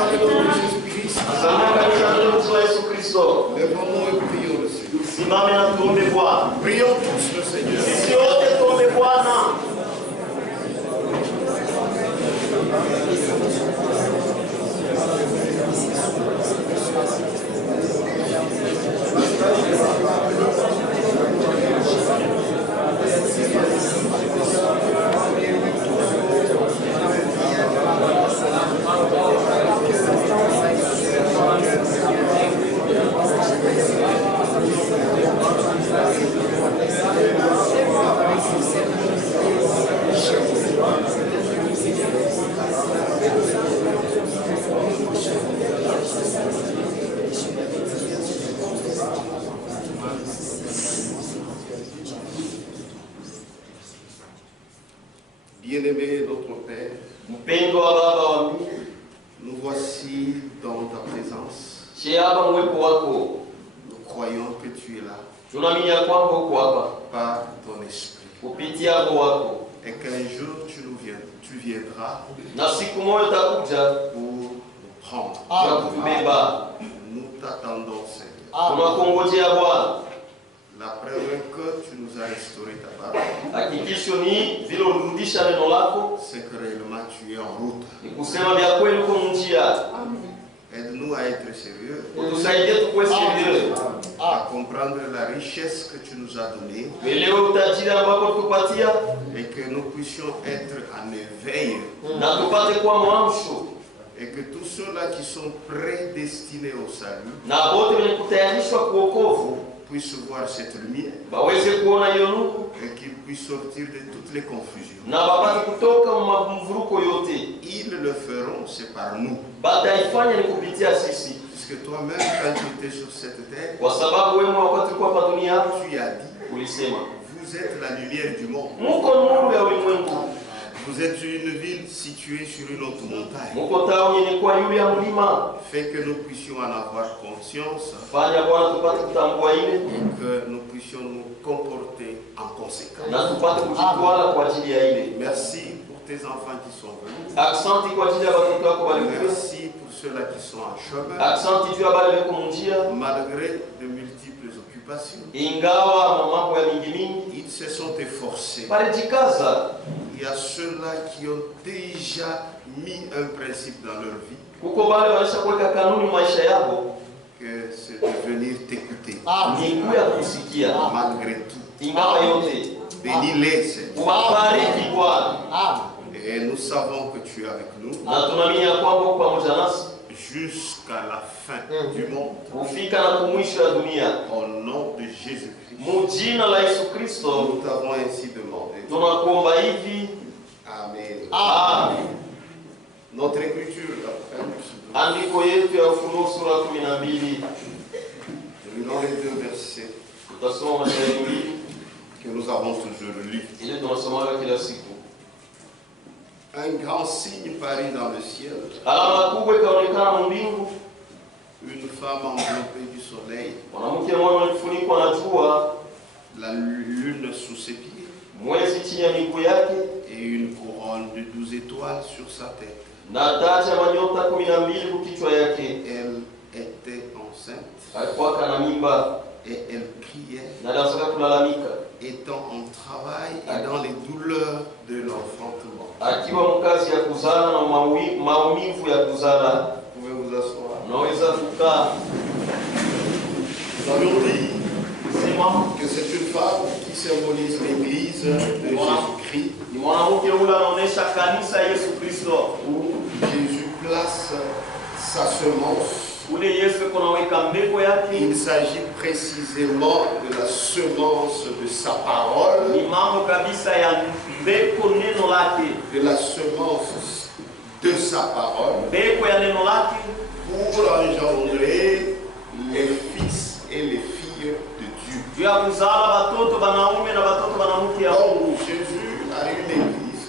dans le nom de Jésus-Christ. Lèvons-nous et prions le Seigneur. Prions tous le Seigneur. Bien-aimé notre Père, nous voici dans ta présence. Nous croyons que tu es là par ton esprit. Et qu'un jour tu viendras pour nous prendre. Nous t'attendons, Seigneur. La preuve que tu nous as restauré ta parole, c'est que réellement tu es en route. Aide-nous à être sérieux, à comprendre la richesse que tu nous as donnée et que nous puissions être en éveil. Et que tous ceux-là qui sont prédestinés au salut puissent voir cette lumière et qu'ils puissent sortir de toutes les confusions. Ils le feront, c'est par nous. Puisque toi-même, quand tu étais sur cette terre, tu as dit, vous êtes la lumière du monde. Vous êtes une ville située sur une autre montagne. Fait que nous puissions en avoir conscience et que nous puissions nous comporter en conséquence. Merci pour tes enfants qui sont venus. Merci pour ceux-là qui sont en chemin. Malgré de multiples occupations, ils se sont efforcés. Il y a ceux-là qui ont déjà mis un principe dans leur vie, que c'est de venir t'écouter malgré tout. Bénis-les, Seigneur. Et nous savons que tu es avec nous jusqu'à la fin du monde. Au nom de Jésus-Christ. Nous t'avons ainsi demandé. Amen. Amen. Notre écriture, nous lisons les deux versets que nous avons toujours lus. Un grand signe parut dans le ciel. Une femme enveloppée du soleil. La lune sous ses pieds. Et une couronne de 12 étoiles sur sa tête. Elle était enceinte. Et elle criait, étant en travail et dans les douleurs de l'enfantement. Vous pouvez vous asseoir. Nous avions dit que c'est une femme qui symbolise l'église de Jésus-Christ, où Jésus place sa semence. Il s'agit précisément de la semence de sa parole, de la semence de sa parole, pour engendrer les fils et les filles de Dieu. Donc Jésus a une église,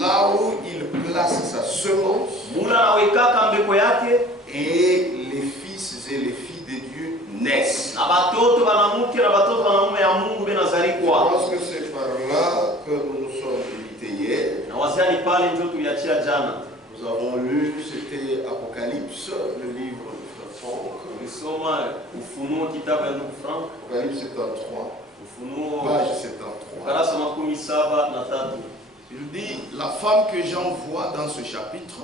là où il place sa semence, et les fils et les filles de Dieu naissent. Je pense que c'est par là que nous nous sommes limités hier. Nous avons lu, c'était Apocalypse, le livre de Frère Franck. Apocalypse 73. Page 73. Il dit, la femme que Jean voit dans ce chapitre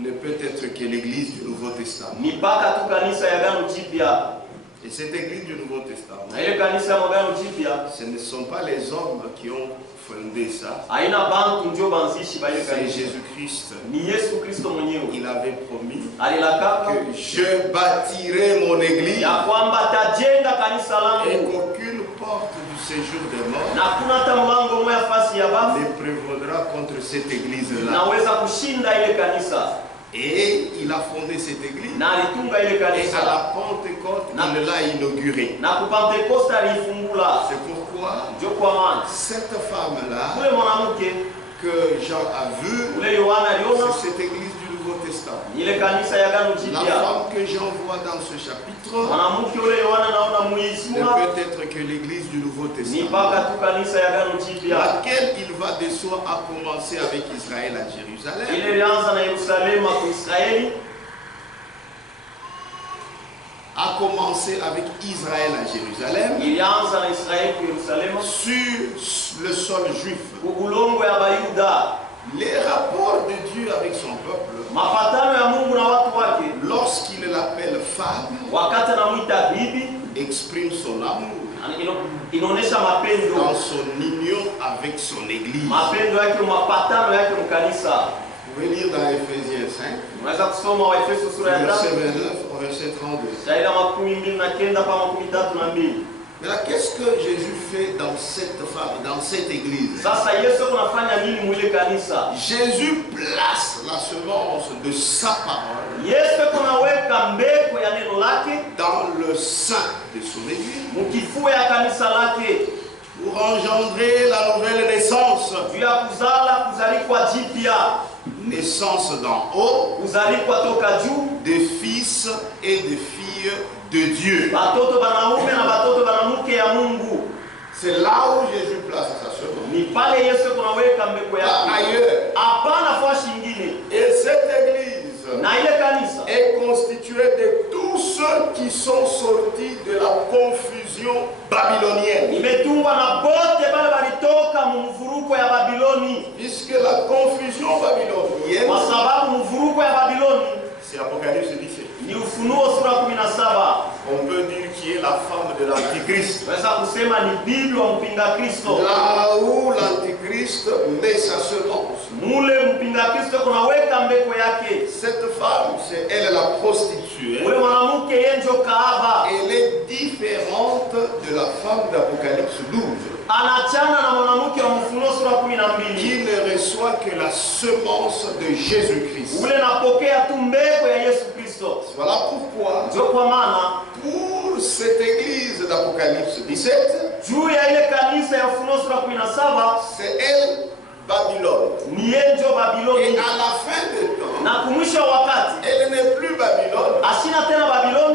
ne peut être que l'église du Nouveau Testament. Et cette église du Nouveau Testament, ce ne sont pas les hommes qui ont fondé ça. C'est Jésus-Christ. Il avait promis que je bâtirai mon église et qu'aucune porte du séjour des morts ne prévaudra contre cette église-là. Et il a fondé cette église. Et à la Pentecôte, il l'a inaugurée. C'est pourquoi cette femme-là que Jean a vue, c'est cette église du Nouveau Testament. La femme que Jean voit dans ce chapitre ne peut être que l'église du Nouveau Testament, laquelle il va de soi à commencer avec Israël à Jérusalem. A commencé avec Israël à Jérusalem, sur le sol juif. Les rapports de Dieu avec son peuple, lorsqu'il l'appelle femme, exprime son amour dans son union avec son église. Vous pouvez lire dans Ephésiens 5, verset 29 au verset 32. Mais là, qu'est-ce que Jésus fait dans cette femme, dans cette église? Jésus place la semence de sa parole dans le sein de son église pour engendrer la nouvelle naissance. Naissance d'en haut, des fils et des filles de Dieu. C'est là où Jésus place sa semence. Pas ailleurs. Et cette église est constituée de tous ceux qui sont sortis de la confusion babylonienne. Puisque la confusion babylonienne, c'est Apocalypse 17. On peut dire qui est la femme de l'Antichrist. Là où l'Antichrist met sa semence. Cette femme, c'est elle la prostituée. Elle est différente de la femme d'Apocalypse 12. Qui ne reçoit que la semence de Jésus-Christ. Voilà pourquoi, pour cette église d'Apocalypse 17, c'est elle, Babylone. Et à la fin du temps, elle n'est plus Babylone.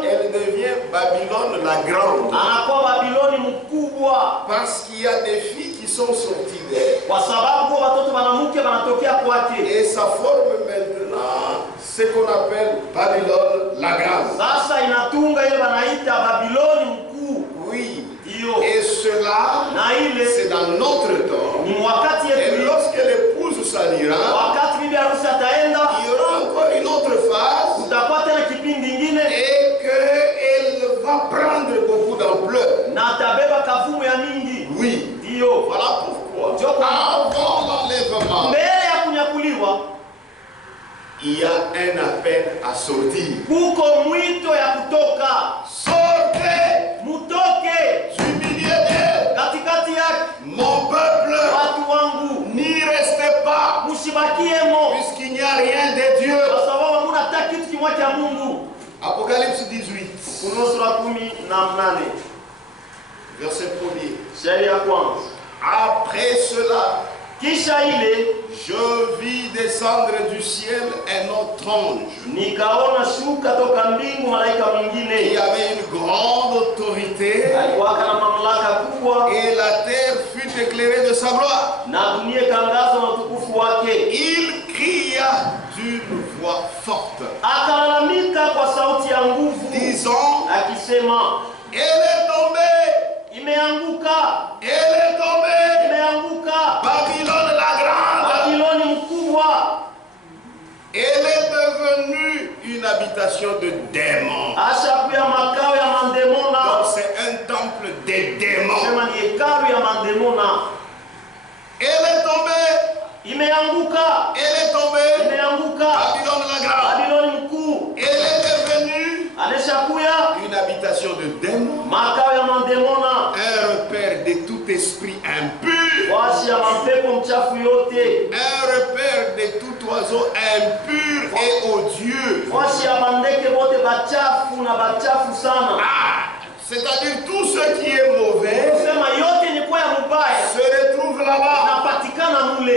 Elle devient Babylone la grande. Parce qu'il y a des filles qui sont sorties d'elle. Et ça forme maintenant ce qu'on appelle Babylone la grande. Oui. Et cela, c'est dans notre temps. Et lorsque l'épouse s'allira, il y aura encore une autre phase. Et qu'elle va prendre beaucoup d'ampleur. Oui. Voilà pourquoi, avant l'enlèvement, il y a un appel à sortir. Sortez du milieu d'elle. Mon peuple, n'y restez pas, puisqu'il n'y a rien de Dieu. Apocalypse 18, verset 1er. Après cela, je vis descendre du ciel un autre ange qui avait une grande autorité, et la terre fut fut éclairé de sa gloire. Il cria d'une voix forte, disant, elle est tombée, elle est tombée, Babylone la grande, elle est devenue une habitation de démons. Donc c'est un temple des démons. Elle est tombée, elle est tombée, Babylone la grande, elle est devenue une habitation de démons, un repère de tout esprit impur, un repère de tout oiseau impur et odieux. C'est-à-dire tout ce qui est mauvais se retrouve là-bas.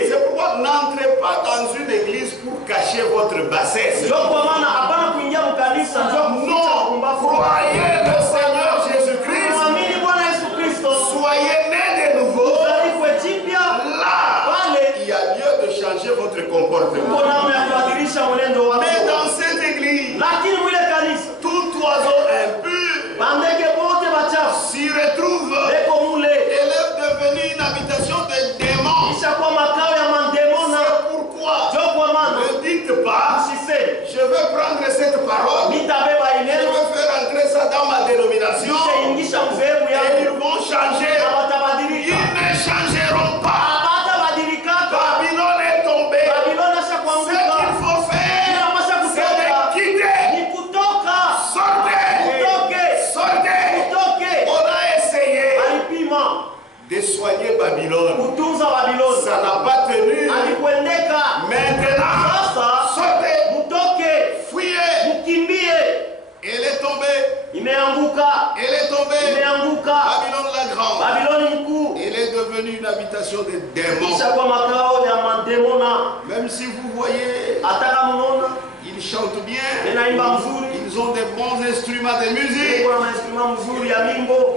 C'est pourquoi n'entrez pas dans une église pour cacher votre bassesse. Non, croyez le Seigneur Jésus-Christ. Soyez nés de nouveau. Là, il y a lieu de changer votre comportement. Mais dans cette église, tout oiseau impur s'y retrouve. Elle est devenue une habitation de démons. C'est pourquoi ne dites pas, je veux prendre cette parole, je veux faire entrer ça dans ma dénomination et ils vont changer. Ils ne changeront pas. Babylone est tombée. Ce qu'il faut faire, c'est de quitter. Sortez. On a essayé de soigner Babylone. Ça n'a pas tenu. Maintenant, sortez. Fuyez. Elle est tombée. Elle est tombée. Babylone la grande. Elle est devenue une habitation de démons. Même si vous voyez, ils chantent bien. Ils ont des bons instruments de musique.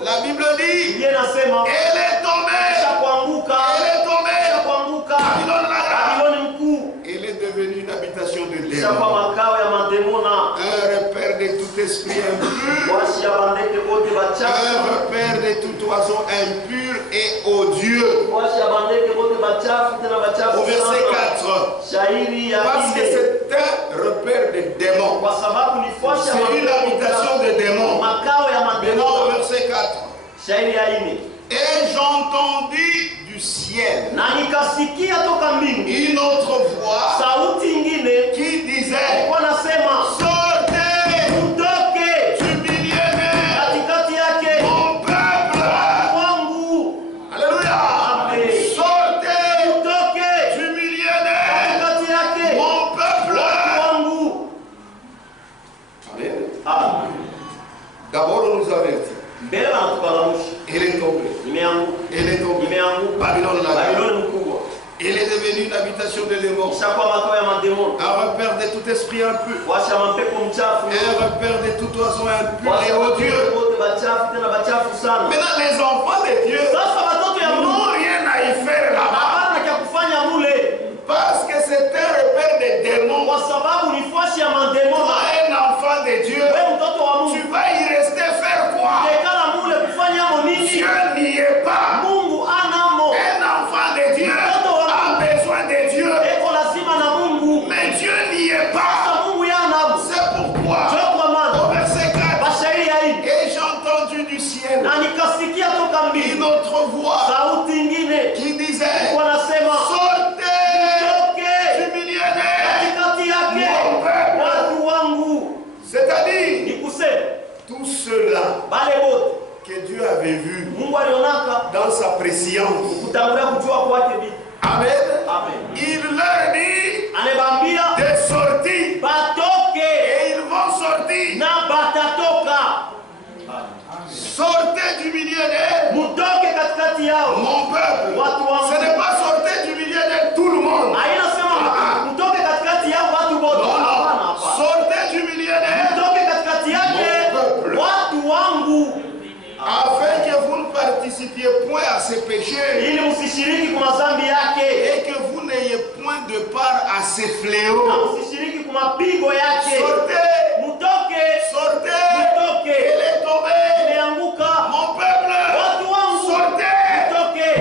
La Bible dit, elle est tombée. Babylone la grande. Elle est devenue une habitation de démons. Un repère de tout esprit impur. Un repère de tout oiseau impur et odieux. Au verset 4. Parce que c'est un repère de démons. C'est une habitation de démons. Maintenant au verset 4. Et j'entendis du ciel une autre voix qui disait, sortez du milieu de mon peuple. Alléluia. Sortez du milieu de mon peuple. Amen. D'abord on nous avertit. Elle est tombée. Elle est tombée. Babylone la grande. Elle est devenue une habitation de démons. Un repère de tout esprit impur. Un repère de tout oiseau impur et odieux. Maintenant les enfants de Dieu n'ont rien à y faire là-bas. Parce que c'est un repère de démons. Un enfant de Dieu, tu vas y rester faire quoi? Dieu n'y est pas. Un enfant de Dieu a besoin de Dieu. Mais Dieu n'y est pas. C'est pourquoi au verset 4, et j'ai entendu du ciel une autre voix qui disait, sortez du milieu de mon peuple. C'est-à-dire tout cela que Dieu avait vu dans sa préscience. Amen. Il leur dit de sortir. Et ils vont sortir. Sortez du milieu de mon peuple. Ce n'est pas sortir du milieu de tout le monde. Non. Sortez du milieu de mon peuple. Afin que vous ne participez participiez point à ses péchés. Ili msishiriki kwa madhambi yake. Et que vous n'ayez point de part à ses fléaux. Na msishiriki kwa mapigo yake. Sortez. Mutoke. Sortez. Mutoke. Elle est tombée. Imeanguka. Mon peuple. Watu wangu. Sortez. Mutoke.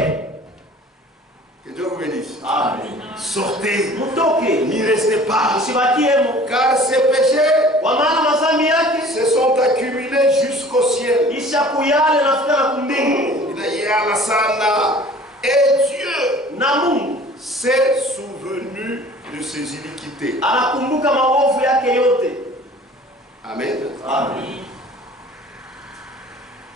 Que Dieu vous bénisse. Amen. Sortez. Mutoke. N'y restez pas. Usibakiemo. Car ces péchés Kwa maana madhambi yake se sont accumulés jusqu'au ciel. isha kuyale nafika na kumbingu. Inayala sana. Et Dieu Na Mungu s'est souvenu de ses iniquités. anakumbuka maovu yake yote. Amen. Amen.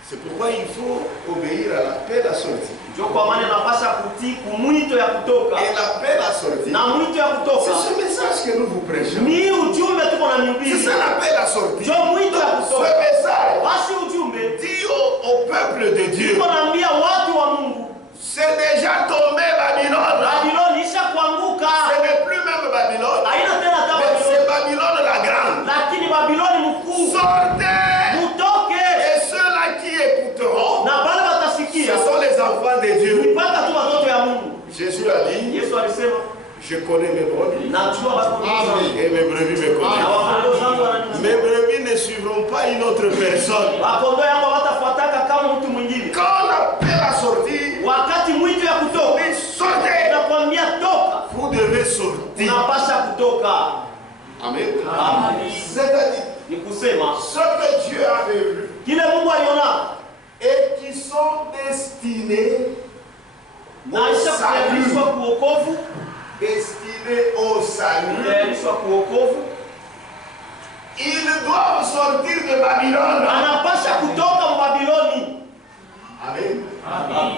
C'est pourquoi il faut obéir à l'appel à sortir. Ndio kwa maana napasha kutii kumwito ya kutoka. Et l'appel à sortir, Na mwito ya kutoka. c'est ce message que nous vous prêchons. Ni ujumbe tuko na mhubiri. C'est ça l'appel à sortir. Ndio mwito ya Ce kutoka. message Basi ujumbe dit au peuple de Dieu, tuko naambia watu wa Mungu. c'est déjà tombé Babylone. Babylone isha kuanguka. Ce n'est plus même Babylone, Haina tena hata mais c'est Babylone. Babylone la grande. Lakini Babylone mkuu. Sortez! Mutoke. Et ceux-là qui écouteront, Na bale ce watasikia. sont les enfants de Dieu. Mpaka tu watoto ya Mungu. Jésus a dit, Yesu alisema, je connais mes brebis najua bakondoo. et mes brebis me Na connaissent. wakondoo zangu wananijua. Mes brebis ne suivront pas une autre personne. Wakondoo yangu watafuataka kama mtu mwingine. Quand l'appel à sortir, Wakati mwito ya kutoka, dit sortez, nakwambia toka. vous devez sortir. Unapasha kutoka. Amen. Amen. C'est-à-dire, Ni kusema ce que Dieu avait vu kile Mungu aliona et qui sont destinés na au isha kutayarishwa salut. kuokovu, Destinés au salut. kutayarishwa kuokovu, Ils doivent sortir de Babylone. anapasha kutoka Babiloni. Amen. Amen.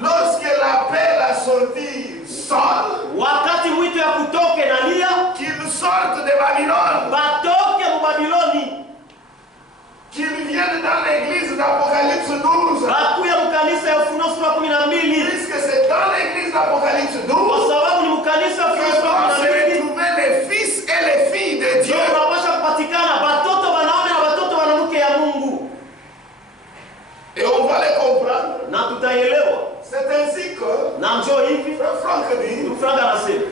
Lorsque l'appel à sortir sonne, Wakati mwito ya kutoka inalia, qu'ils sortent de Babylone, batoke Babiloni, qu'ils viennent dans l'église d'Apocalypse 12. bakuya mkanisa ya Ufunuo sura 12. Puisque c'est dans l'église d'Apocalypse Kwa 12 sababu ni mkanisa ya que Ufunuo sura doivent se 12. retrouver les fils et les filles de Dieu. Ndio unapasha kupatikana batoto wanaume na batoto wanamke ya Mungu. Et on va les comprendre. Na tutaelewa. C'est ainsi que Na njoo hivi, Frère Franck dit, Frank anasema,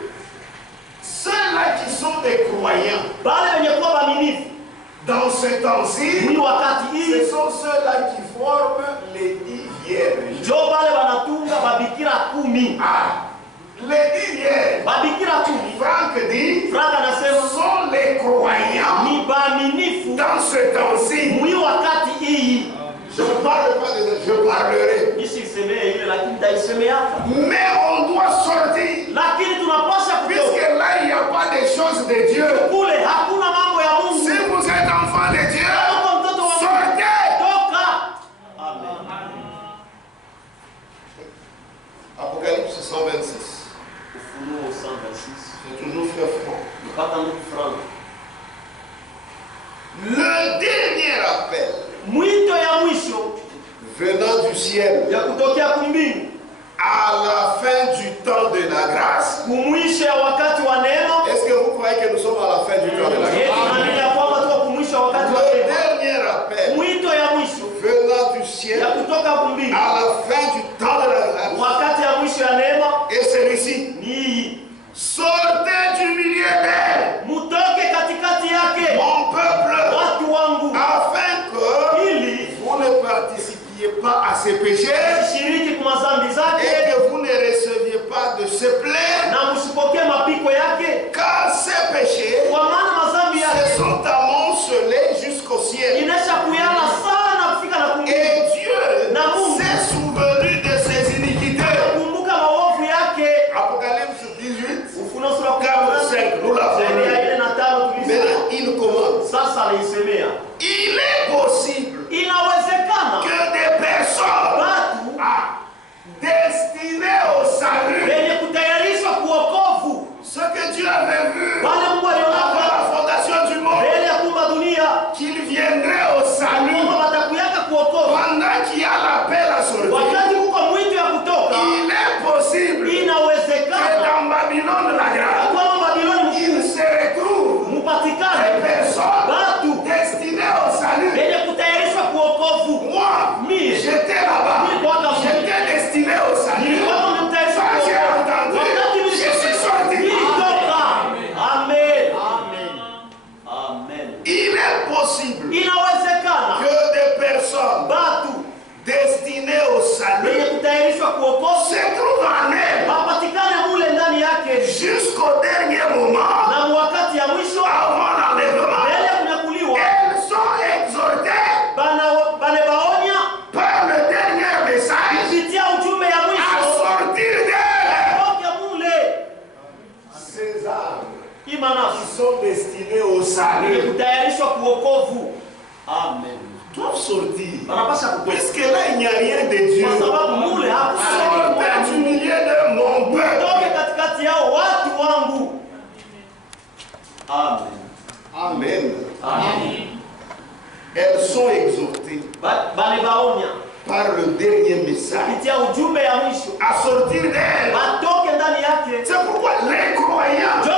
ceux-là qui sont des croyants bale wenye kuwa waaminifu dans ce temps-ci, ni wakati hii ce sont ceux-là qui forment les 10 vierges. njoo bale wanatunga babikira 10. Ah, les 10 vierges. Babikira 10. Franck dit, Frank anasema sont les croyants ni baaminifu dans ce temps-ci. mwi wakati hii. Je ne parle pas de ça, je parlerai. Nisisemee ile lakini nitaisemea hapa. Mais on doit sortir. Lakini tunapasha Puisque kutoka. là, il n'y a pas de choses de Dieu. Kule hakuna mambo ya Mungu. Si vous êtes enfant de Dieu, Kama mtoto wa Mungu, sortez. toka. Amen. Apocalypse 126. Ufunuo 126. C'est toujours frère Franck. Mpaka ndugu Frank. Le dernier appel Mwito ya mwisho venant du ciel ya kutokea kumbingu à la fin du temps de la grâce. kumwisho ya wakati wa neema. Est-ce que vous croyez que nous sommes à la fin du temps de la Yesu grâce? anaambia kwamba tuko kumwisho wa wakati wa Le neema. dernier appel Mwito ya mwisho venant du ya ciel kutoka kumbingu à la fin du temps de la grâce. wakati ya mwisho ya neema Et celui-ci, ni hii. sortez du milieu d'elle, Mutoke katikati yake mon peuple, watu wangu, afin que ili vous ne participiez pas à ses péchés shiriki kwa madhambi et zake que vous ne receviez pas de ses plaies, na msipokee mapiko yake, car ces péchés kwa maana madhambi se yake sont amoncelés jusqu'au ciel. inaisha kuyala sana kufika na kumbingu. Et Dieu s'est souvenu de ses iniquités. Kumbuka maovu yake. Apocalypse 18, Ufunuo sura 45, nous l'avons lu. 45 tulisema. Maintenant, il commande. Sasa anaisemea Il est possible inawezekana que des personnes watu destinées au salut, wenye kutayarishwa kuokovu, ce que Dieu avait vu wale Mungu aliona avant la fondation du monde, mbele ya kuumba dunia qu'ils viendraient au salut kwamba watakuyaka kuokovu pendant qu'il y a l'appel à sortir. wakati kuko mwito ya kutoka. Il est possible que Inawezekana dans Babylone la grande, kwamba Babiloni il se retrouve des mupatikane personnes watu destinées au salut. wenye kutayarishwa kuokovu. Moi, Mie j'étais là-bas. mimi kwa J'étais sortir. Puisque là, il n'y a rien de Dieu. Sortez du milieu de mon peuple. Amen. Amen. Amen. Elles sont exhortées par le dernier message à sortir d'elle. C'est pourquoi les croyants, ce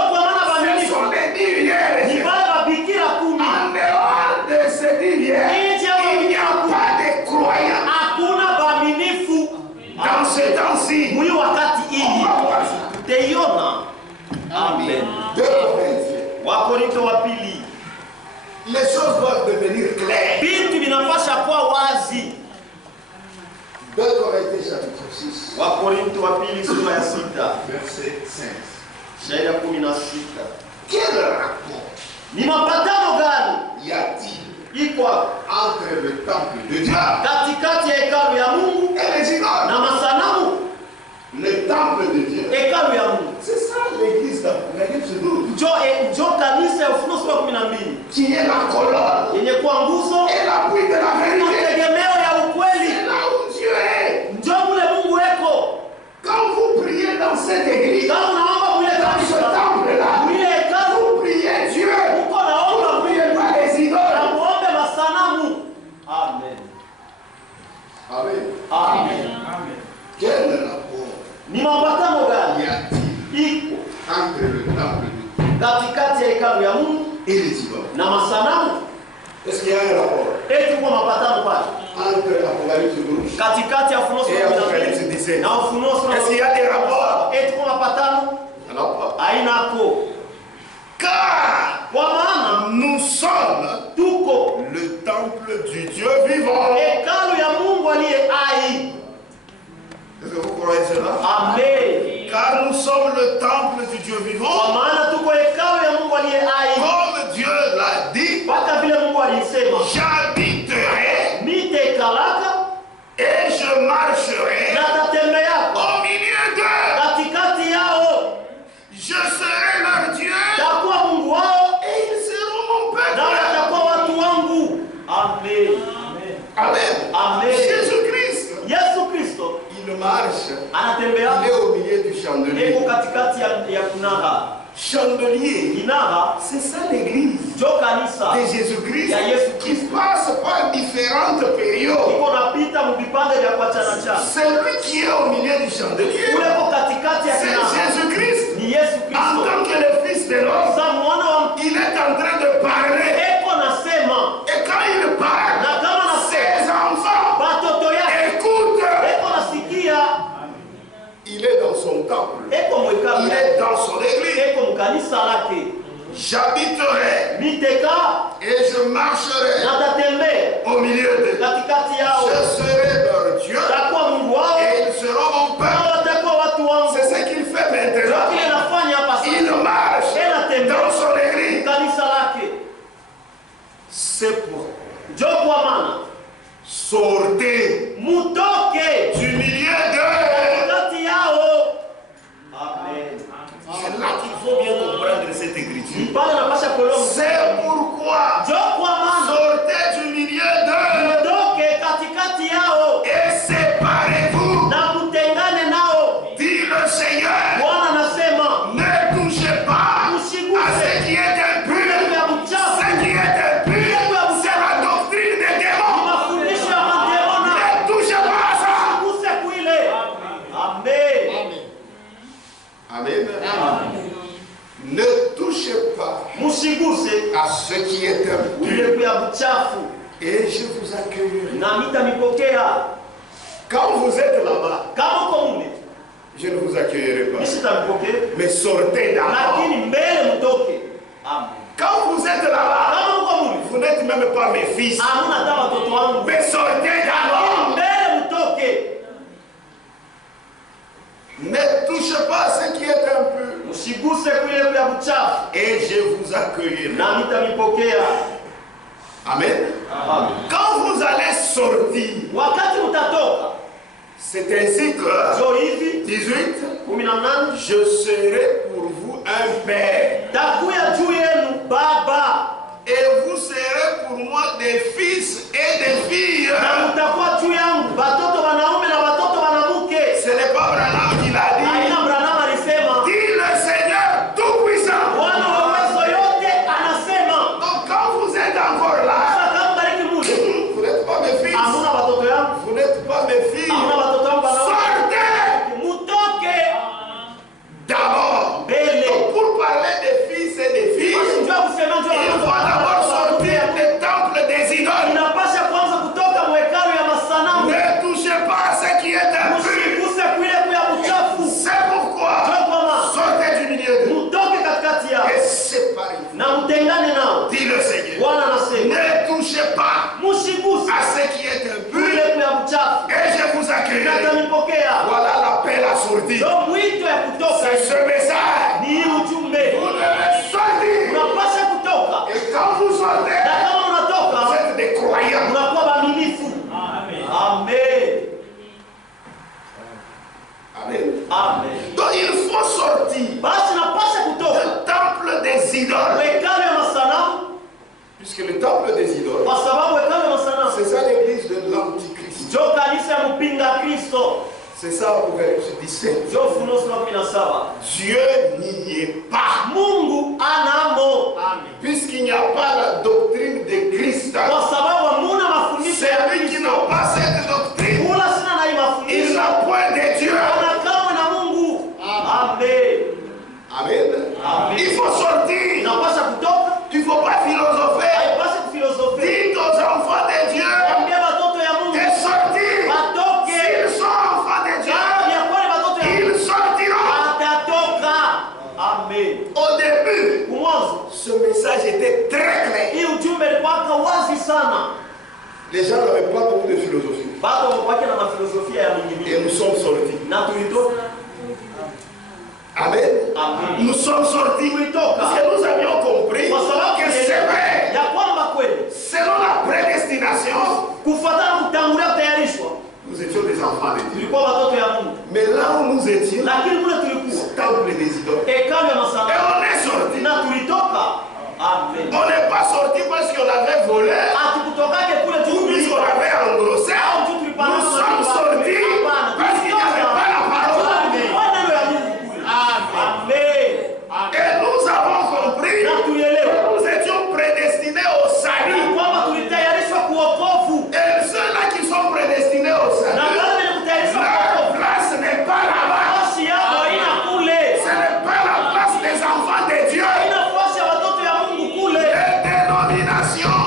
sont les diviers. En dehors de ces diviers, il n'y a pas de croyants. Dans ce temps-ci, on va voir ça. Amen. 2 Corinthiens. Les choses doivent devenir claires. 2 Corinthiens chapitre 6. Verset 5. Quel rapport y a-t-il entre le temple de Dieu et les idoles? Le temple de Dieu. C'est ça l'église d'Apocalypse 12. Qui est la colonne et l'appui de la vérité. C'est là où Dieu est. Quand vous priez dans cette église, dans ce temple-là, vous priez Dieu. Vous ne priez pas les idoles. Amen. Amen. Amen. Quel rapport y a-t-il entre le temple de Dieu et les idoles? Est-ce qu'il y a un rapport entre Apocalypse 12 et Apocalypse 17? Est-ce qu'il y a des rapports? Alors pas. Car nous sommes le temple du Dieu vivant. Est-ce que vous croyez cela? Amen. Car nous sommes le temple du Dieu vivant. Comme Dieu l'a dit, j'habiterai et je marcherai au milieu d'eux. Je serai leur Dieu et ils seront mon peuple. Amen. Amen. Amen. Jésus-Christ, il marche. Il est au milieu du chandelier. Chandelier, c'est ça l'église de Jésus-Christ qui passe par différentes périodes. Celui qui est au milieu du chandelier, c'est Jésus-Christ. En tant que le Fils de l'homme, il est en train de parler. Et quand il parle, ses enfants écoutent. Il est dans son temple. Il est dans son église. J'habiterai et je marcherai au milieu d'eux. Je serai leur Dieu et ils seront mon peuple. C'est ce qu'il fait maintenant. Il marche dans son église. C'est pourquoi sortez du milieu d'eux. Amen. C'est là qu'il faut bien comprendre cette écriture. C'est pourquoi sortez du milieu d'eux et séparez-vous. Dit le Seigneur, ne touchez pas à ce qui est impur. Ce qui est impur, c'est la doctrine des démons. Ne touchez pas à ça. Amen. Amen. Ne touchez pas à ce qui est impur. Et je vous accueillerai. Quand vous êtes là-bas, je ne vous accueillerai pas. Mais sortez d'abord. Quand vous êtes là-bas, vous n'êtes même pas mes fils. Mais sortez d'abord. Ne touchez pas à ce qui est impur. Et je vous accueillerai. Amen. Quand vous allez sortir, c'est ainsi que 18, je serai pour vous un père. Et vous serez pour moi des fils et des filles. sortir. C'est C'est ce message. Vous devez sortir. Et quand vous sortez, vous êtes des croyants. Amen. Amen. Amen. Donc il faut sortir du temple des idoles. Puisque le temple des idoles, c'est ça l'église de l'Antichrist. C'est ça Apocalypse 17. Dieu n'y est pas. Puisqu'il n'y a pas la doctrine de Christ, celui qui n'a pas cette doctrine, il n'a point de Dieu. Amen. Il faut sortir. Tu ne faut pas philosopher. Dites aux enfants de Dieu de sortir. S'ils sont enfants de Dieu, ils sortiront. Au début, ce message était très clair. Les gens n'avaient pas beaucoup de philosophie. Et nous sommes sortis. Amen. Nous sommes sortis parce que nous avions compris que c'est vrai. Selon la prédestination, nous étions des enfants de Dieu. Mais là où nous étions, temple des idoles. Et on est sorti. On n'est pas sorti parce qu'on avait volé ou qu'on avait engrossé. Nous sommes sortis parce qu'il n'y avait pas la parole. Et nous avons compris que nous étions prédestinés au salut. Et ceux-là qui sont prédestinés au salut, leur place n'est pas là-bas. Ce n'est pas la place des enfants de Dieu. Les dénominations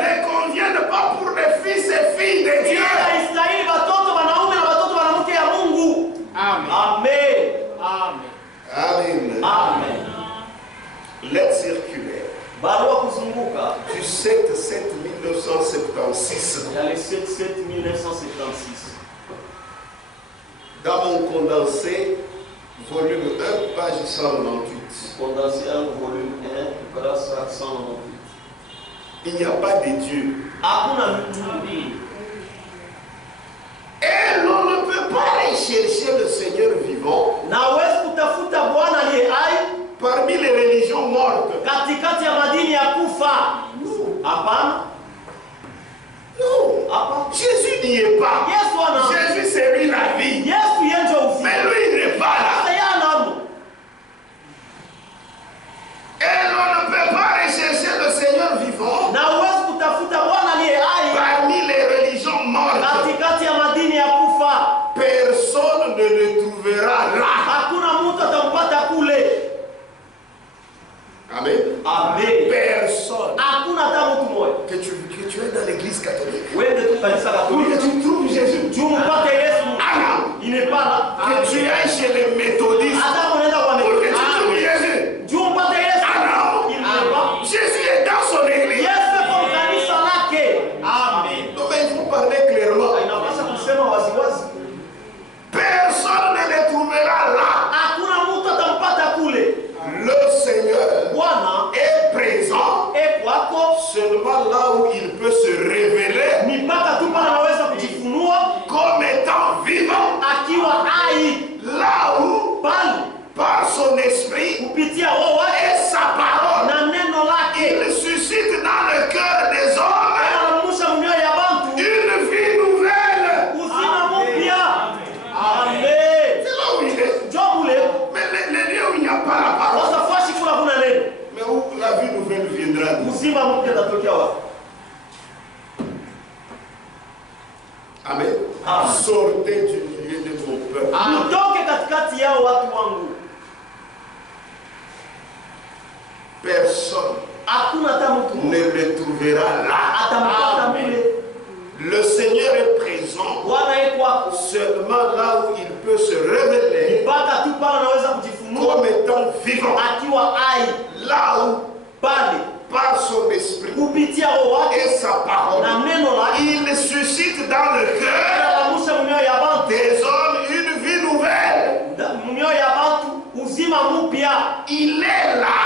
ne conviennent pas pour les fils et filles de Dieu. Amen. Amen. Lettre circulaire du 7/7/1976. Dans mon condensé, volume 1, page 198. Condensé 1, volume 1, page 198. Il n'y a pas de Dieu. Et l'on ne peut pas aller chercher le Seigneur vivant parmi les religions mortes. Non. Jésus n'y est pas. Jésus c'est lui la vie. Mais lui il n'est pas là. Et l'on ne peut pas aller chercher le Seigneur vivant parmi les religions mortes. Personne ne le trouvera là. Amen. Personne. Que tu es dans l'église catholique. Que tu trouves Jésus. Ah non. Il n'est pas là. Que tu ailles chez les méthodistes. Pour que tu trouves Jésus. Ah non. Jésus est dans son église. Donc il faut parler clairement. Personne ne le trouvera là. Le Seigneur est présent seulement là où il peut se révéler comme étant vivant. Là où par son esprit et sa parole il suscite dans le cœur des hommes une vie nouvelle. C'est là où il est. Mais les lieux où il n'y a pas la parole, mais où la vie nouvelle viendra. Amen. Sortez du milieu de mon peuple. Personne ne le trouvera là. Le Seigneur est présent seulement là où il peut se révéler comme étant vivant. Là où par son esprit et sa parole il suscite dans le cœur des hommes une vie nouvelle. il est là,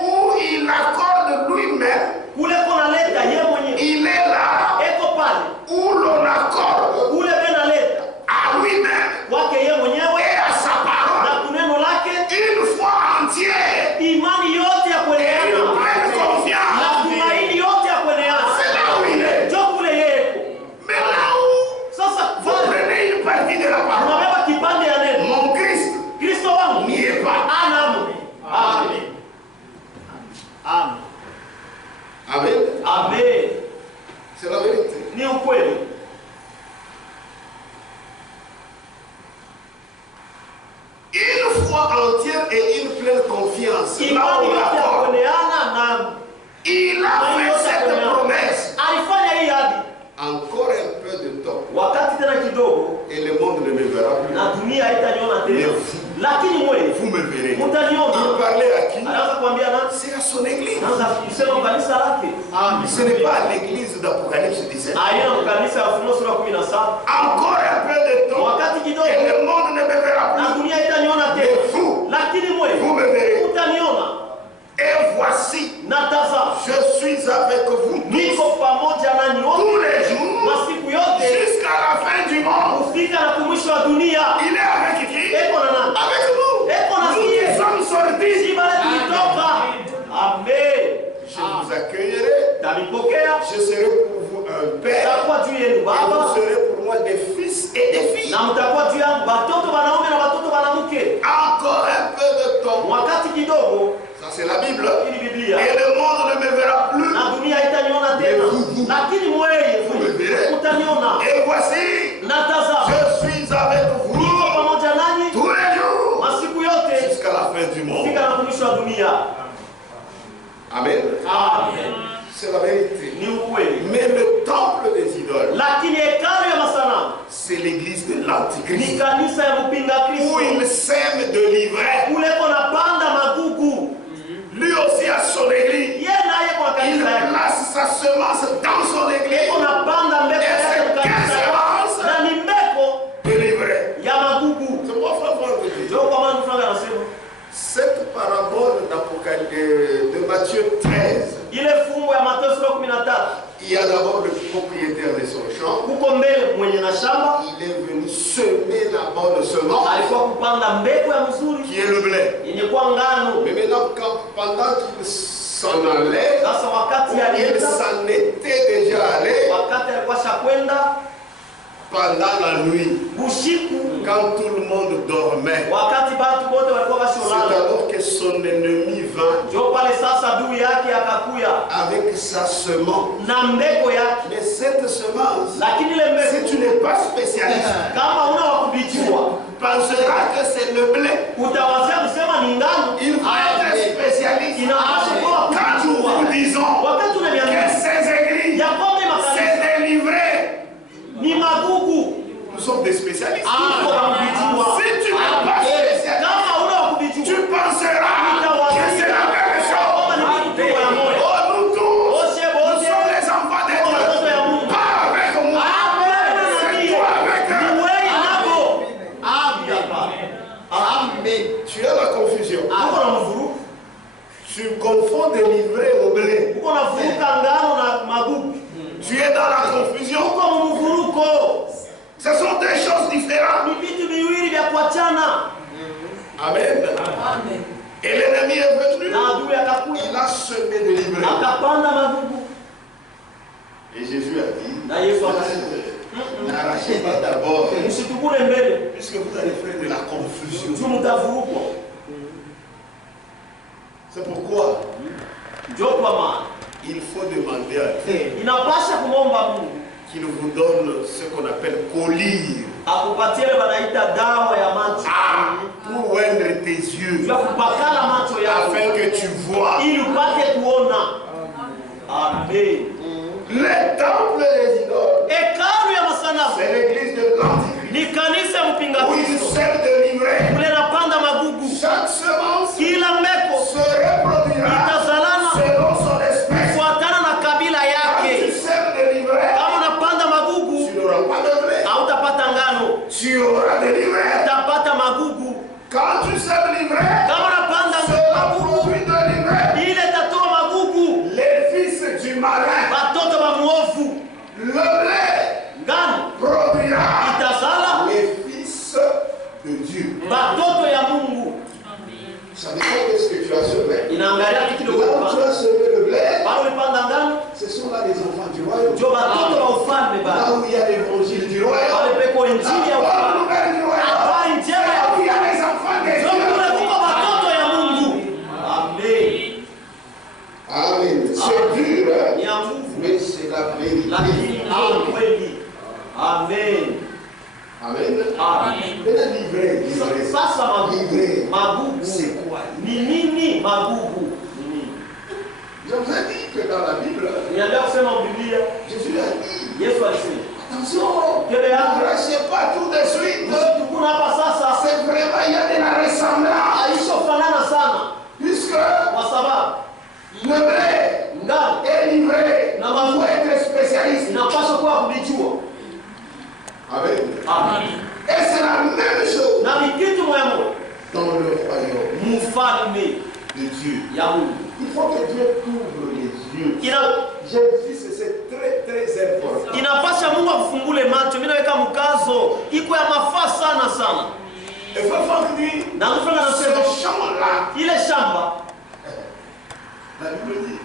où il accorde lui-même, il est là, où l'on accorde à lui-même et à sa parole une foi entière et une pleine confiance. C'est là où il est. Mais là où vous prenez une partie de la parole, mon Christ n'y est pas. Amen. C'est la vérité. Une foi entière et une pleine confiance. Là où il a fait cette promesse. Encore un peu de temps. Et le monde ne me verra plus. Mais vous me verrez. Il parlait à qui? C'est à son église. Ce n'est pas à l'église d'Apocalypse 17. Encore un peu de temps. Et le monde ne me verra plus. Mais vous me verrez. Et voici, je suis avec vous tous les jours jusqu'à la fin du monde. Il est avec qui? Avec nous. Nous qui sommes sortis. Amen. Je vous accueillerai. Je serai pour vous un père. Et vous serez pour moi des fils et des filles. Encore un peu de temps. Ça c'est la Bible. Et le monde ne me verra plus. Mais vous me verrez. Et voici, je suis avec vous tous les jours jusqu'à la fin du monde. Amen. C'est la vérité. Mais le temple des idoles, c'est l'église de l'Antichrist, où il sème de l'ivraie. Lui aussi a son église. Il place sa semence dans son église. Et cette semence de l'ivraie. C'est moi, frère. Cette parabole de Matthieu 13. Il y a d'abord le propriétaire de son champ. Il est venu semer la bonne semence, qui est le blé. Mais maintenant, pendant qu'il s'en allait, il s'en était déjà allé pendant la nuit, quand tout le monde dormait. C'est alors que son ennemi vint avec sa semence. Mais cette semence, si tu n'es pas spécialiste, tu penseras que c'est le blé. Il faut être spécialiste. Quand nous vous disons que ces églises, c'est délivré, nous sommes des spécialistes. Si tu n'es pas spécialiste, tu penseras que c'est la même chose. Oh, nous tous, nous sommes les enfants de Dieu. Pas avec moi, c'est toi avec eux. Amen. Tu as la confusion. Tu confonds délivrer au blé. Tu es dans la confusion. Ce sont deux choses différentes. Amen. Et l'ennemi est venu. Il a semé de l'ivraie. Et Jésus a dit, n'arrachez pas d'abord, puisque vous allez faire de la confusion. C'est pourquoi il faut demander à Dieu qu'il vous donne ce qu'on appelle collyre, pour oindre tes yeux, afin que tu vois. Amen. Le temple des idoles, c'est l'église de l'Antichrist, où il sert de l'ivraie. Chaque semence se reproduira selon son espèce. Quand tu sers de l'ivraie, tu n'auras pas de blé. Tu auras de l'ivraie. Quand tu sèmes l'ivraie, cela produit de l'ivraie. Les fils du malin, le blé produira les fils de Dieu. Ça dépend de ce que tu as semé. Là où tu as semé le blé, ce sont là les enfants du royaume. Là où il y a l'évangile du royaume, la bonne nouvelle du royaume, là où il y a les enfants des dieux. Amen. C'est dur, hein? Mais c'est la vérité. Amen. Amen. Maintenant, livrer. C'est quoi? Je vous ai dit que dans la Bible, Jésus a dit, attention, ne rachetez pas tout de suite. C'est vraiment, il y a de la ressemblance. Puisque le blé est livré, il faut être spécialiste. Amen. Et c'est la même chose dans le royaume de Dieu. Il faut que Dieu ouvre les yeux. J'insiste, c'est très très important. Et Franck dit, ce champ-là, la Bible dit,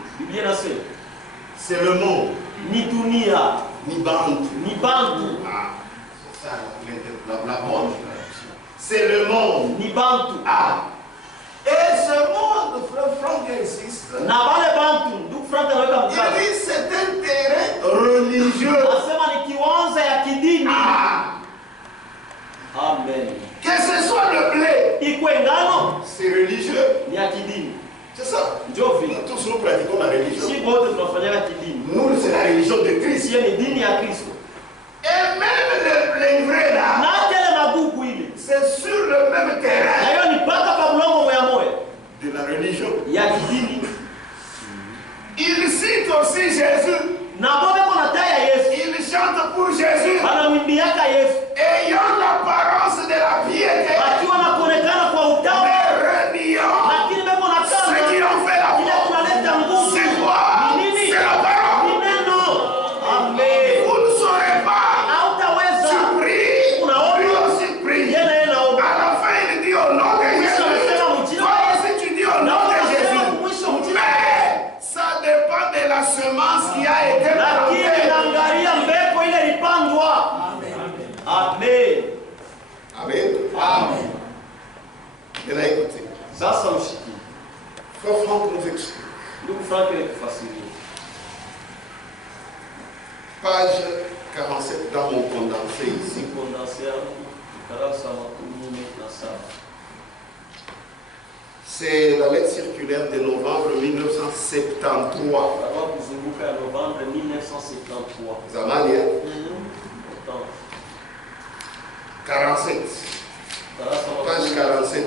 c'est le monde. Ni dunia, ni bantu. Ah, c'est ça la bonne. C'est le monde. Ni bantu. Ah. Et ce monde, Franck insiste. Il dit c'est un terrain religieux. Ah. Amen. Que ce soit le blé, c'est religieux. C'est ça. Tous nous pratiquons la religion. Nous, c'est la religion de Christ. Et même le livret là, c'est sur le même terrain de la religion. Il cite aussi Jésus. Il chante pour Jésus. Ayant l'apparence de la piété, ceux qui ont fait la faute, c'est quoi? C'est la parole. Vous ne saurez pas. Tu pries, lui aussi prie. À la fin, il dit au nom de Jésus. Toi aussi, tu dis au nom de Jésus. Mais ça dépend de la semence qui a été plantée. Amen. Amen. Et là, écoutez. Ça, c'est un chiqui. Frère Franck nous explique. Page 47 dans mon condensé ici. C'est la lettre circulaire de novembre 1973. Zamalia. 47. Page 47.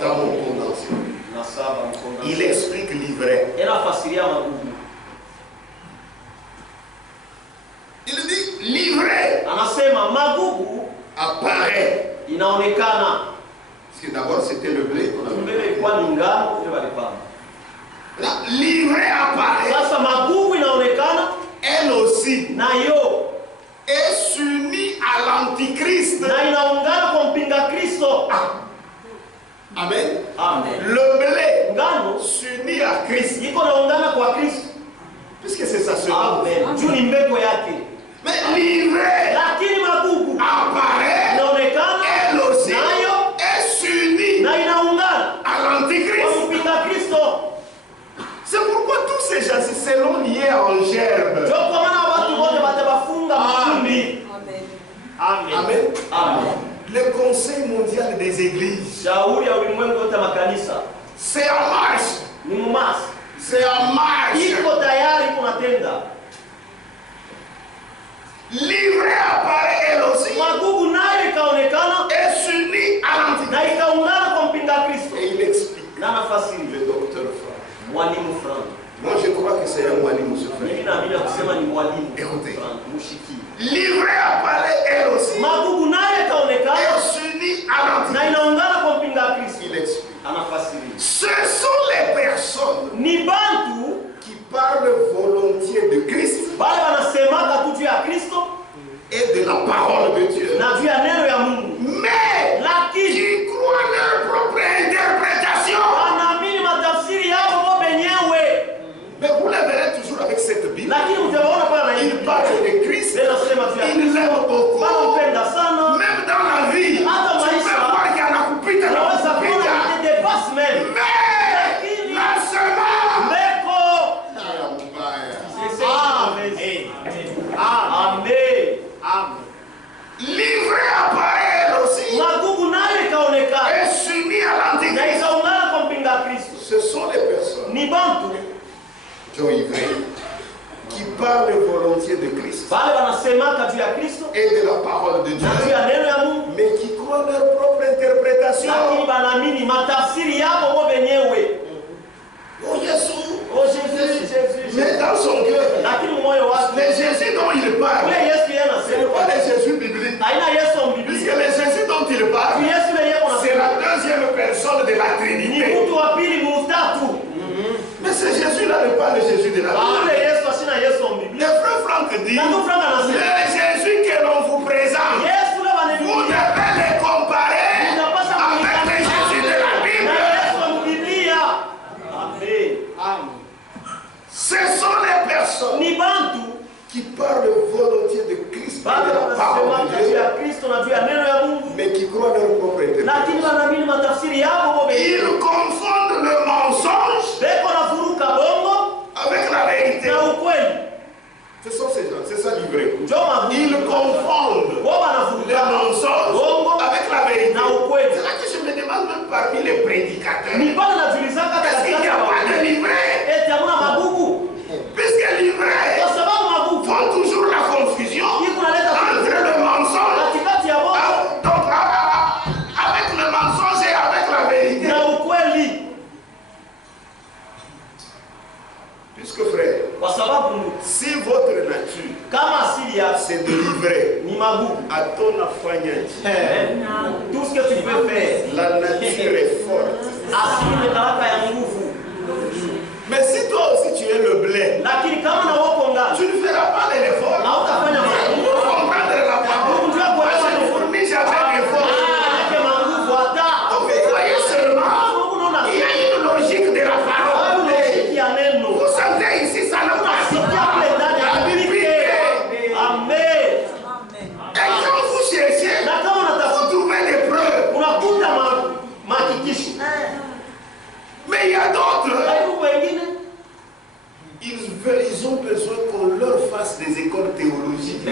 Dans mon condensé. Il explique l'ivraie. Il dit l'ivraie apparaît. Parce que d'abord c'était le blé. L'ivraie apparaît. Elle aussi est s'unit à l'antichrist. Amen. Le blé s'unit à Christ. Puisque c'est sa semence. Mais l'ivraie apparaît. Elle aussi est s'unit à l'antichrist. C'est pourquoi tous ces gens sont liés en gerbe. Amen. Le Conseil mondial des églises, c'est en marche. C'est en marche. L'ivraie apparaît elle aussi. Et s'unit à l'antichrist. Et il explique. Le docteur Franck. Moi je crois que c'est un Mwalim, ce frère. Écoutez. L'ivraie apparaît elle aussi. Et s'unit à l'antichrist. qui parle volontiers de Christ et de la parole de Dieu, mais qui croient leur propre interprétation. Oh Jésus, mais dans son cœur, les Jésus dont il parle, ce n'est pas les Jésus bibliques. Puisque les Jésus dont il parle, c'est la deuxième personne de la Trinité. Mais ce Jésus-là n'est pas le Jésus de la Bible. Le frère Franck dit, le Jésus que l'on vous présente, vous devez les comparer avec les Jésus de la Bible. Ce sont les personnes qui parlent volontiers de Christ et de la parole de Dieu, mais qui croient leur propre interprétation. Ils confondent le mensonge avec la vérité. Ce sont ces gens, c'est ça livré. Ils confondent le mensonge avec la vérité. C'est là que je me demande même parmi les prédicateurs, est-ce qu'il n'y a pas de livret? Puisque livret font toujours la confusion entre le mensonge, donc avec le mensonge et avec la vérité. Puisque frère, si votre nature c'est de livrer à ton enfant, tout ce que tu peux faire, la nature est forte. Mais si toi aussi tu es le blé, tu ne feras pas l'effort pour comprendre la parole. Moi je ne fournis jamais d'effort. Donc vous voyez seulement, il y a une logique de la parole. Vous sentez ici, ça ne passe pas. Et quand vous cherchez, vous trouvez des preuves. Mais il y a d'autres. Ils ont besoin qu'on leur fasse des écoles théologiques.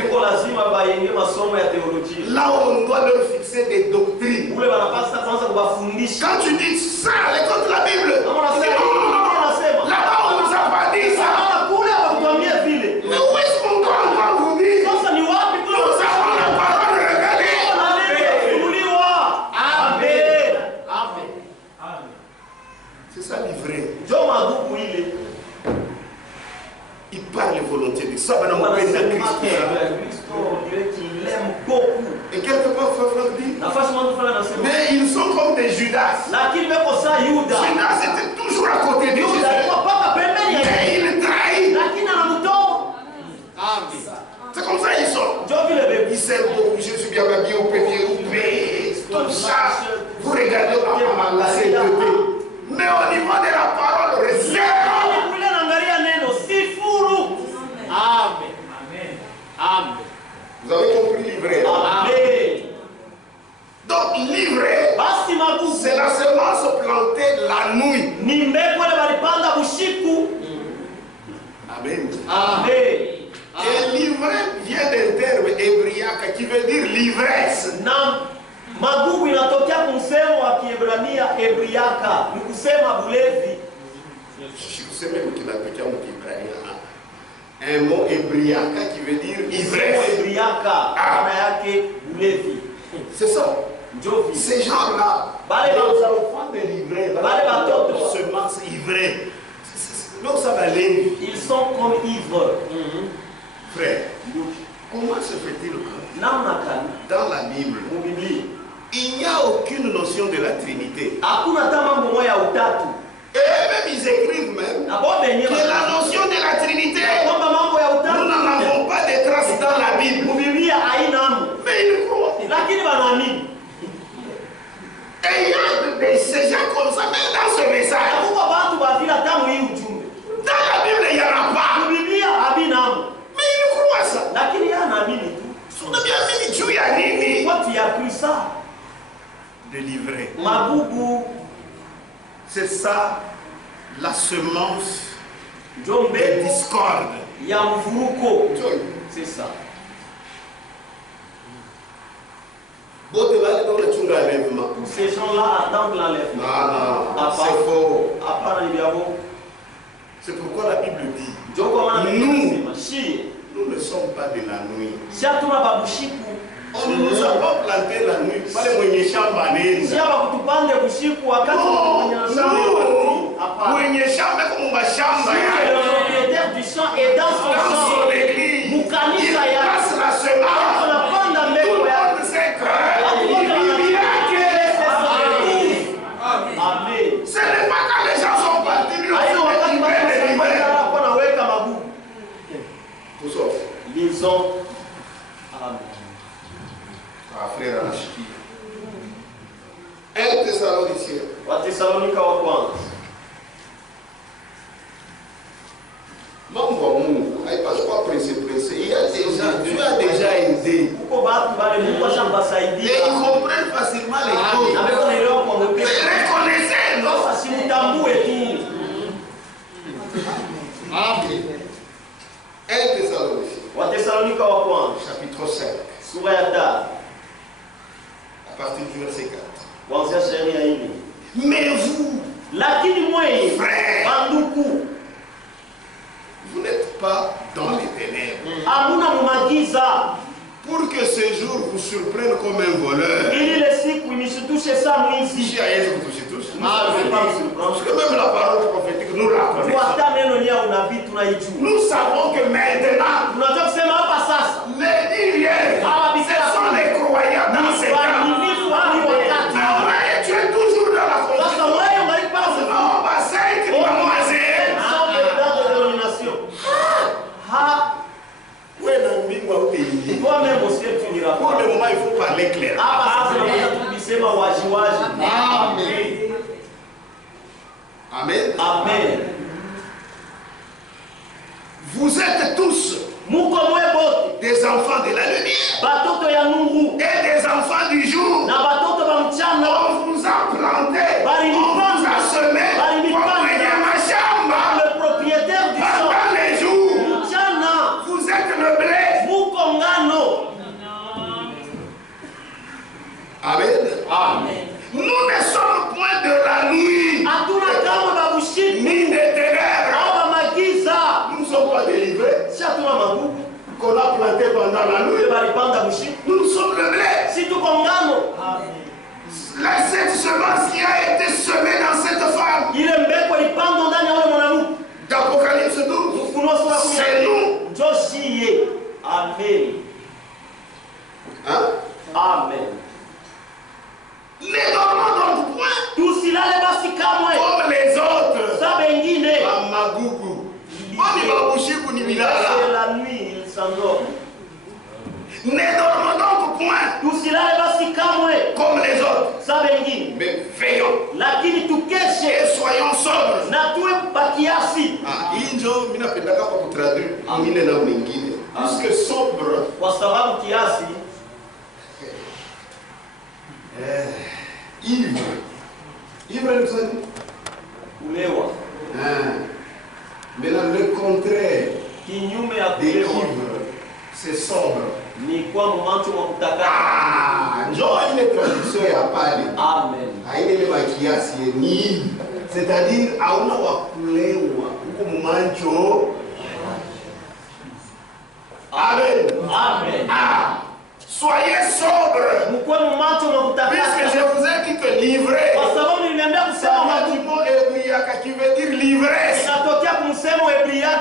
Là où on doit leur fixer des doctrines. Quand tu dis ça à l'école de la Bible, là-bas on ne nous a pas dit ça. Mais où est-ce qu'on doit encore vous dire? Nous avons la parole révélée. C'est ça livré. Il parle volontiers de ça. Et quelque part, Frère Franck dit, mais ils sont comme des Judas. Judas était toujours à côté de Jésus. Mais il trahit. C'est comme ça ils sont. Ils s'aiment beaucoup. Jésus bien habillé au pépier, tout ça. Vous regardez la sainteté. Mais au niveau de la parole, réserve. Vous avez compris livrer. Donc livrer, c'est la semence plantée la nuit. Amen. Et livrer vient d'un terme hébriaque qui veut dire l'ivresse. Magugu inatokea kumsemo wa Kiebrania Ebriaka, ni kusema bulevi. C'est même qu'il a pété en Kiebrania. Un mot hébriaka qui veut dire ivresse. C'est ça. Ces gens-là, les enfants de l'ivresse, les semences ivrées, ils sont comme ivres. Frère, comment se fait-il que dans la Bible, il n'y a aucune notion de la Trinité? Et même ils écrivent même que la notion de la Trinité, nous n'en avons pas de traces dans la Bible. Mais ils croient. Et il y a ces gens comme ça, même dans ce message. Dans la Bible, il n'y en a pas. Mais ils croient ça. On a bien mis Dieu à Nini. Toi, tu as cru ça. De livrer. Magugu. C'est ça, la semence de discorde. C'est ça. Tous ces gens-là attendent l'enlèvement. C'est faux. C'est pourquoi la Bible dit, nous ne sommes pas de la nuit. On ne nous a pas planté la nuit. Pas les moyens chambres. Le propriétaire du champ est dans son église. Il passe la semence. Tout le monde sait que ce n'est pas quand les gens sont partis. Ils ont. Amen. Ah, frère Anachiki. 1 Thessaloniciens. Wathesalonika wa kwanza. Mambo wa Mungu, haipaswa pressé. Dieu a déjà aidé. Et ils comprennent facilement les choses. Reconnaissez, non? Amen. 1 Thessaloniciens. Wathesalonika wa kwanza. Chapitre 5. Sura ya 5. À partir du verset 4. Kuanzia sheria hili. Mais vous, lakini mwe banduku, vous n'êtes pas dans les ténèbres. Hamuna mumagiza. Pour que ce jour vous surprenne comme un voleur. Ili ile siku inishitushe saa mwizi. Si à Yesu kutushitushe. Parce que même la parole prophétique nous la connaissons. Nous savons que maintenant, unajua kusema hapa sasa, les Syriens, ce sont les croyants dans ces temps. Mais tu es toujours dans la confusion. Non, bah c'est que mademoiselle. Pour le moment, il faut parler clair. Amen. Amen. Vous êtes tous des enfants de la lumière et des enfants du jour. On vous a planté, on vous a semé, le propriétaire du champ. pendant les jours, vous êtes le blé. Amen. Amen. Nous ne sommes point de la nuit, ni des ténèbres. Nous ne sommes pas délivrés. Qu'on a planté pendant la nuit. Nous sommes le blé. Cette semence qui a été semée dans cette femme. D'Apocalypse 12. C'est nous. Amen. Hein? Amen. Ne dormons donc point comme les autres. Amagugu. C'est la nuit, ils s'endorment. Ne dormons donc point comme les autres. Mais veillons. Et soyons sobres. Injo mina pendaka kwa kutraduire mwingine na mwingine. Puisque sobre. Kwa sababu kiasi. Ivre. Ivre ni kusani? Kulewa. Maintenant le contraire. Kinyume ya de kulewa. ivre, c'est sobre. Ni kwa mwanzo wa kutaka. Njoo ile traduction ya pale. Amen. Haina ile makiasi ni. C'est-à-dire hauna wa kulewa huko mmancho. Amen. Amen. Soyez sobre. Puisque je vous ai dit que livrer. Ça va du mot hébriaque qui veut dire l'ivresse. Donc soyez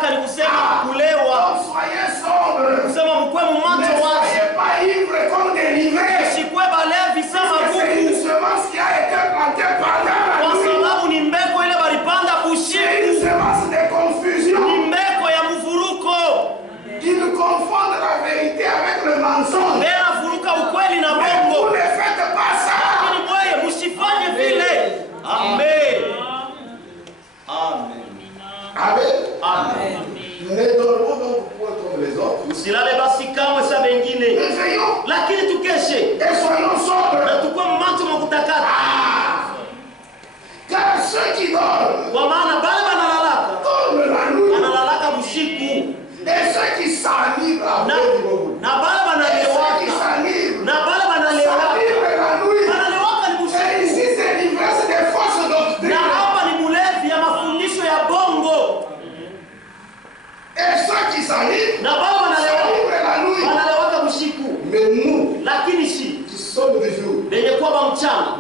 sobre. Ne soyez pas ivre comme des livrés. C'est une semence qui a été plantée pendant la nuit. C'est une semence de confusion. Ils confondent la vérité avec le mensonge. Mais vous ne faites pas ça. Amen. Amen. Amen. Amen. Ne dormons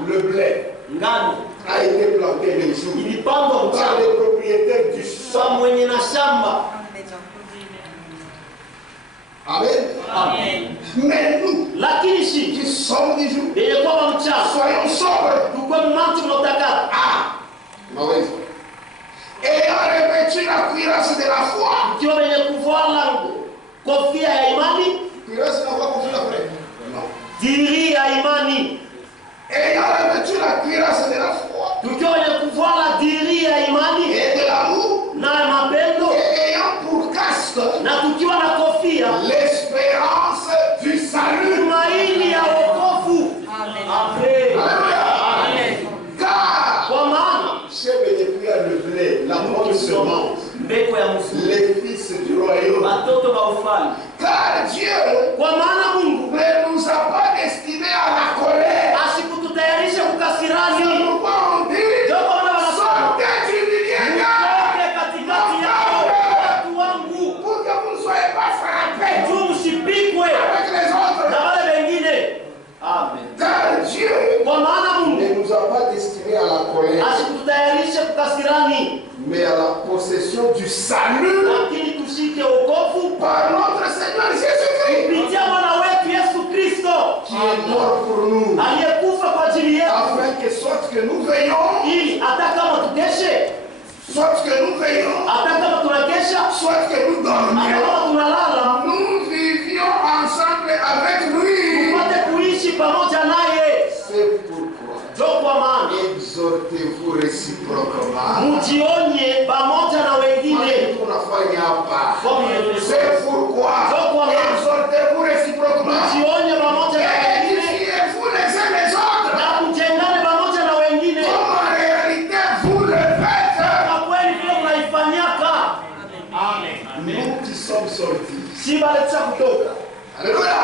Le blé a été planté le jour par les propriétaires du sol. Amen. Mais nous, qui sommes du jour, soyons sobres. Mauvaise. Ayant revêtu la cuirasse de la foi. Cuirasse de la foi, confie après. Non. Ayant revêtu la cuirasse de la foi. Et de l'amour. Et ayant pour casque l'espérance du salut. Amen. Car le blé, la bonne semence, les fils du royaume. Car Dieu ne nous a pas destinés à la colère. C'est pourquoi on dit sortez du milieu pour que vous ne soyez pas frappés avec les autres. Amen. Car Dieu ne nous a pas destinés à la colère, mais à la possession du salut par notre Seigneur Jésus-Christ, qui est mort pour nous, afin que soit que nous veillons, soit que nous veillons, soit que nous dormions, nous vivions ensemble avec lui. C'est pourquoi exhortez-vous réciproquement. C'est pourquoi exhortez-vous réciproquement. Édifiez-vous les uns les autres. Comme en réalité vous le faites. Nous qui sommes sortis. Alléluia.